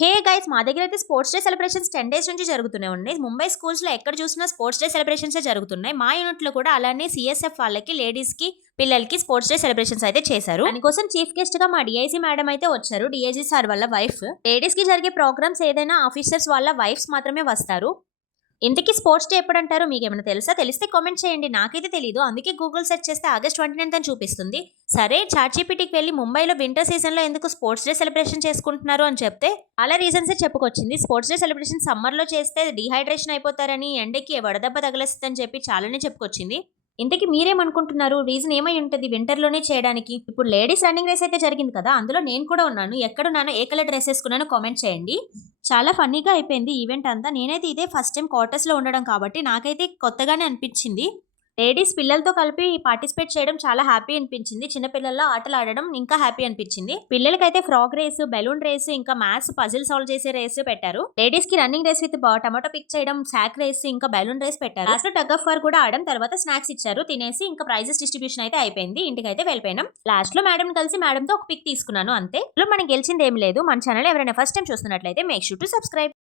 Hey guys మా దగ్గర అయితే sports day celebrations ten days నుంచి జరుగుతూనే ఉన్నాయి. ముంబై స్కూల్స్లో ఎక్కడ చూసినా స్పోర్ట్స్ డే సెలబ్రేషన్సే జరుగుతున్నాయి. మా యూనిట్లో కూడా అలానే సిఎస్ఎఫ్ వాళ్ళకి లేడీస్కి పిల్లలకి స్పోర్ట్స్ డే సెలబ్రేషన్స్ అయితే చేశారు. దానికోసం చీఫ్ గెస్ట్గా మా డిఐసి మేడం అయితే వచ్చారు. డిఐజీ సార్ వాళ్ళ వైఫ్ లేడీస్కి జరిగే ప్రోగ్రామ్స్ ఏదైనా ఆఫీసర్స్ వాళ్ళ వైఫ్స్ మాత్రమే వస్తారు. ఇంతకీ స్పోర్ట్స్ డే ఎప్పుడు అంటారు మీకు ఏమైనా తెలుసా? తెలిస్తే కామెంట్ చేయండి. నాకైతే తెలియదు అందుకే గూగుల్ సెర్చ్ చేస్తే ఆగస్ట్ ట్వంటీ నైన్త్ అని చూపిస్తుంది. సరే చార్జీపీటీకి వెళ్ళి ముంబైలో వింటర్ సీజన్లో ఎందుకు స్పోర్ట్స్ డే సెలబ్రేషన్ చేసుకుంటున్నారు అని చెప్తే అలా రీజన్స్ చెప్పుకొచ్చింది. స్పోర్ట్స్ డే సెలబ్రేషన్ సమ్మర్లో చేస్తే డిహైడ్రేషన్ అయిపోతారని ఎండకి వడదెబ్బ తగలేస్తుందని చెప్పి చాలానే చెప్పుకొచ్చింది. ఇంతకీ మీరేమనుకుంటున్నారు? రీజన్ ఏమై ఉంటుంది వింటర్లోనే చేయడానికి? ఇప్పుడు లేడీస్ రన్నింగ్ రేస్ అయితే జరిగింది కదా? అందులో నేను కూడా ఉన్నాను. ఎక్కడున్నానో ఏ కలర్ డ్రెస్ వేసుకున్నానో కామెంట్ చేయండి. చాలా ఫన్నీగా అయిపోయింది ఈవెంట్ అంతా. నేనైతే ఇదే ఫస్ట్ టైం క్వార్టర్స్లో ఉండడం కాబట్టి నాకైతే కొత్తగానే అనిపించింది. లేడీస్ పిల్లలతో కలిపి పార్టిసిపేట్ చేయడం చాలా హ్యాపీ అనిపించింది. చిన్న పిల్లల్లో ఆటలు ఆడడం ఇంకా హ్యాపీ అనిపించింది. పిల్లలకైతే ఫ్రాగ్ రేసు బెలూన్ రేస్ ఇంకా మ్యాథ్స్ పజిల్ సాల్వ్ చేసే రేసు పెట్టారు. లేడీస్కి running race with tomato pick చేయడం సాక్ రేస్ ఇంకా బెలూన్ రేస్ పెట్టారు. లాస్ట్ టగ్ ఆఫ్ వార్ కూడా ఆడడం తర్వాత స్నాక్స్ ఇచ్చారు. తినేసి ఇంకా ప్రైజెస్ డిస్ట్రిబ్యూషన్ అయితే అయిపోయింది. ఇంటికి అయితే వెళ్ళిపోయినాం. లాస్ట్లో మేడం కలిసి మేడం తో ఒక పిక్ తీసుకున్నాను అంతే. ఇందులో మనం గెలిచింది ఏం లేదు. మన ఛానల్ ఎవరైనా ఫస్ట్ టైం చూస్తున్నట్లయితే మేక్ షూ టు సబ్స్క్రైబ్